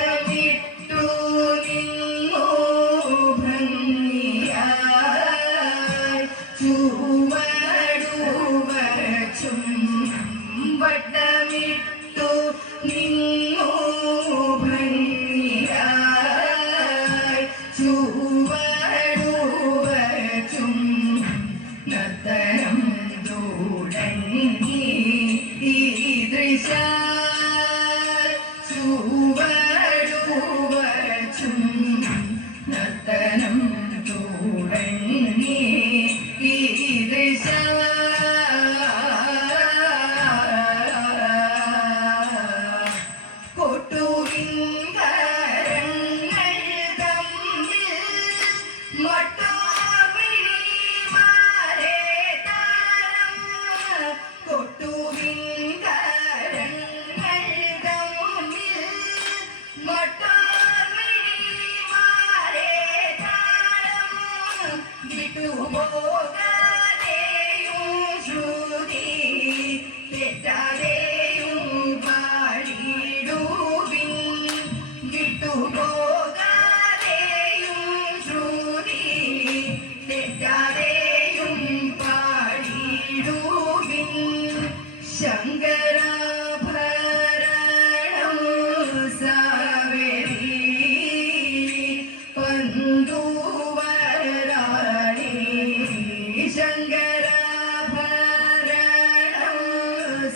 கையெழுத்தி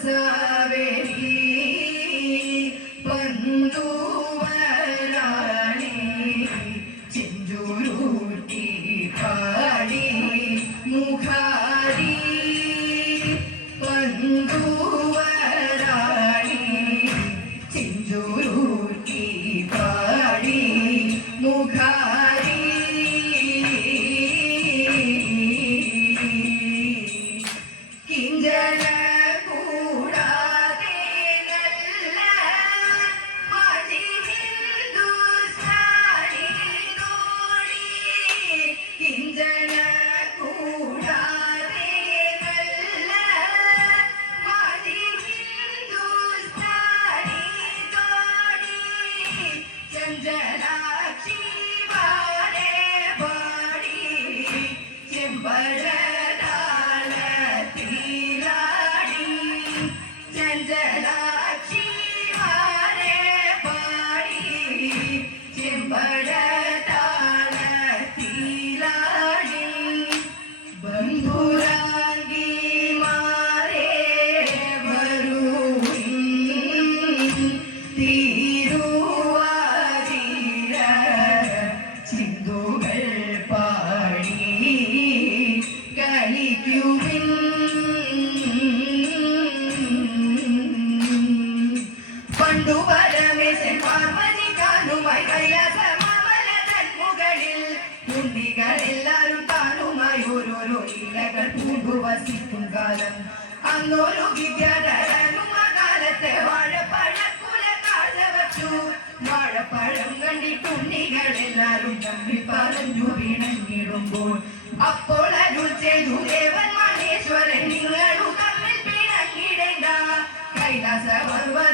sun. Bye, Jack. എല്ലാരും താനുമായൊരോരോ ഇലകൾ പൂണ്ടു വസിക്കും കാലം. അന്നൊരു വിദ്യാധരനുമകാലത്തെ വാഴപ്പഴക്കുല കാഴ്ച വച്ചു. വാഴപ്പഴം കണ്ടിട്ടുണ്ണികൾ എല്ലാരും തമ്മിൽ പറഞ്ഞു പിണങ്ങിടുമ്പോൾ അപ്പോൾ അരുൾ ചെയ്തു ദേവൻ മഹേശ്വരൻ നിങ്ങളും കൈലാസ പർവത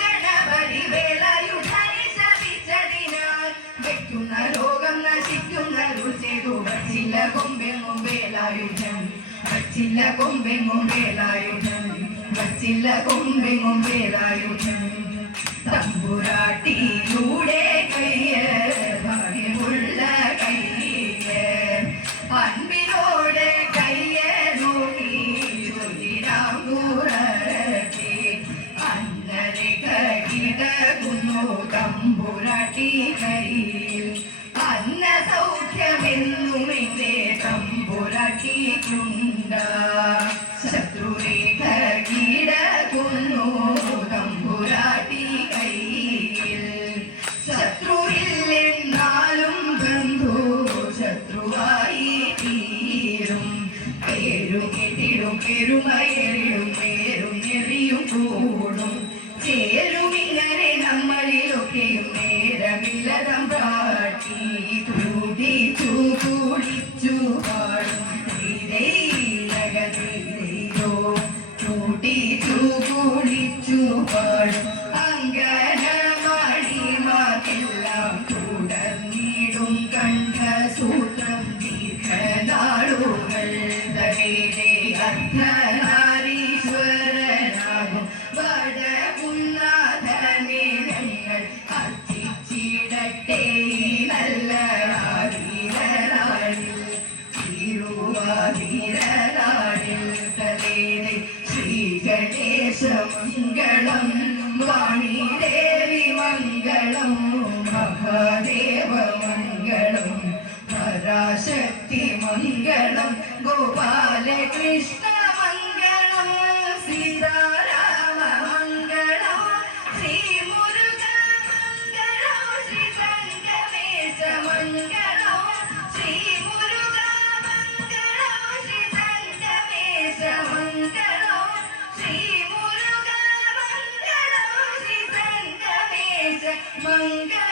വച്ചില്ല കൊമ്പെങ്ങും വേലായുധൻ വച്ചില്ല കൊമ്പെങ്ങും തമ്പുരാട്ടിയിലൂടെ കൂടും ചേരും ഇങ്ങനെ നമ്മളിലൊക്കെയും നേരമില്ലതം പാട്ടി തിരുവാതിരനാളിൽ തലേനെ ശ്രീഗണേശ മംഗളം വാണിദേവി മംഗളം മഹാദേവ മംഗളം പരാശക്തി മംഗളം ഗോപാലകൃഷ്ണ Manga.